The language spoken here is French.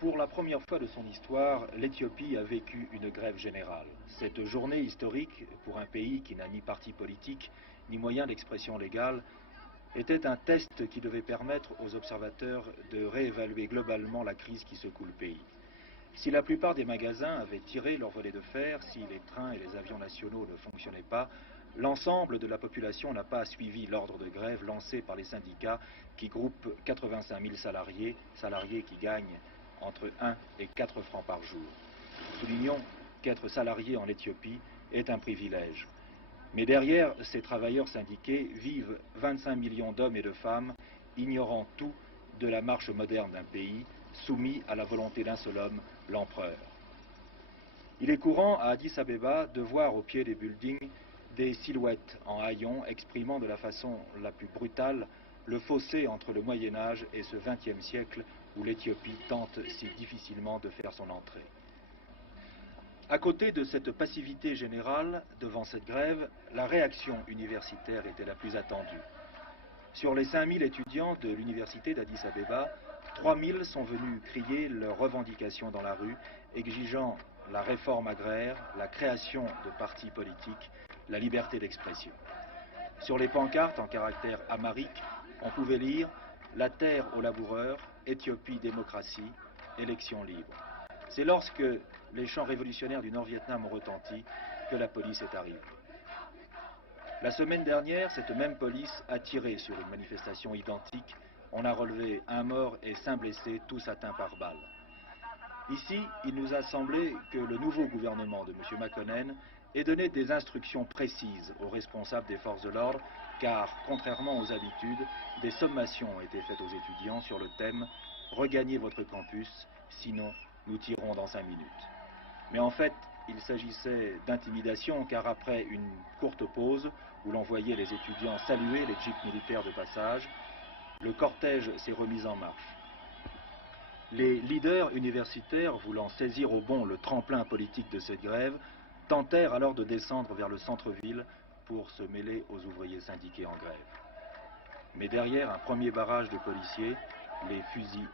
Pour la première fois de son histoire, l'Éthiopie a vécu une grève générale. Cette journée historique, pour un pays qui n'a ni parti politique, ni moyen d'expression légale, était un test qui devait permettre aux observateurs de réévaluer globalement la crise qui secoue le pays. Si la plupart des magasins avaient tiré leur volet de fer, si les trains et les avions nationaux ne fonctionnaient pas, l'ensemble de la population n'a pas suivi l'ordre de grève lancé par les syndicats qui groupent 85 000 salariés qui gagnent entre 1 et 4 francs par jour. Soulignons qu'être salarié en Éthiopie est un privilège. Mais derrière ces travailleurs syndiqués vivent 25 millions d'hommes et de femmes ignorant tout de la marche moderne d'un pays soumis à la volonté d'un seul homme, l'empereur. Il est courant à Addis Abeba de voir au pied des buildings des silhouettes en haillons exprimant de la façon la plus brutale le fossé entre le Moyen-Âge et ce XXe siècle où l'Éthiopie tente si difficilement de faire son entrée. À côté de cette passivité générale devant cette grève, la réaction universitaire était la plus attendue. Sur les 5000 étudiants de l'université d'Addis Abeba, 3000 sont venus crier leurs revendications dans la rue, exigeant la réforme agraire, la création de partis politiques, la liberté d'expression. Sur les pancartes en caractère amharique, on pouvait lire « La terre aux laboureurs, Éthiopie démocratie, élection libre ». C'est lorsque les chants révolutionnaires du Nord-Vietnam ont retenti que la police est arrivée. La semaine dernière, cette même police a tiré sur une manifestation identique. On a relevé un mort et 5 blessés, tous atteints par balle. Ici, il nous a semblé que le nouveau gouvernement de M. Makonnen ait donné des instructions précises aux responsables des forces de l'ordre, car, contrairement aux habitudes, des sommations ont été faites aux étudiants sur le thème « Regagnez votre campus, sinon nous tirons dans 5 minutes ». Mais en fait, il s'agissait d'intimidation, car après une courte pause, où l'on voyait les étudiants saluer les jeeps militaires de passage, le cortège s'est remis en marche. Les leaders universitaires, voulant saisir au bon le tremplin politique de cette grève, tentèrent alors de descendre vers le centre-ville pour se mêler aux ouvriers syndiqués en grève. Mais derrière un premier barrage de policiers, les fusils